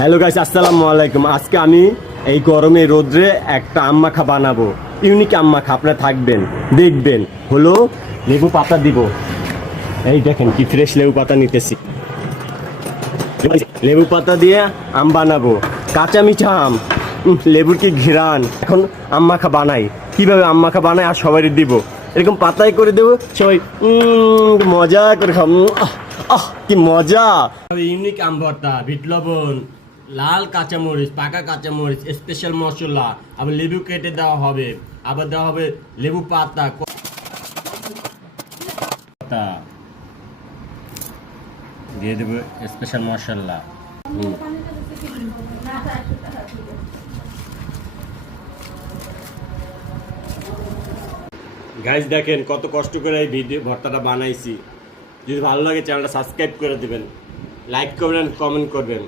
Hello guys, আসসালামু আলাইকুম। আজকে আমি এই গরমে রোদ্রে একটা আম মাখা বানাবো। ইউনিক আম মাখা, আপনারা থাকবেন দেখবেন। হলো লেবু পাতা দিব। এই দেখেন কি ফ্রেশ লেবু পাতা নিতেছি। লেবু পাতা দিয়ে আম বানাবো, কাঁচা মিঠা আম। লেবুর কি ঘ্রাণ। এখন আম মাখা বানাই, কিভাবে আম মাখা বানাই আর সবাই দিব। এরকম পাতায় করে দেবো, সবাই মজা করে খাম। কি মজা। ইউনিক আম ভর্তা, বিট লবণ, লাল কাঁচামরিচ, পাকা কাঁচামরিচ, স্পেশাল মশলা, আবার লেবু কেটে দেওয়া হবে, আবার দেওয়া হবে লেবু পাতা দিয়ে দেবো স্পেশাল মশলা। গাইস দেখেন কত কষ্ট করে এই ভিডিও ভর্তাটা বানাইছি। যদি ভালো লাগে চ্যানেলটা সাবস্ক্রাইব করে দিবেন, লাইক করবেন, কমেন্ট করবেন।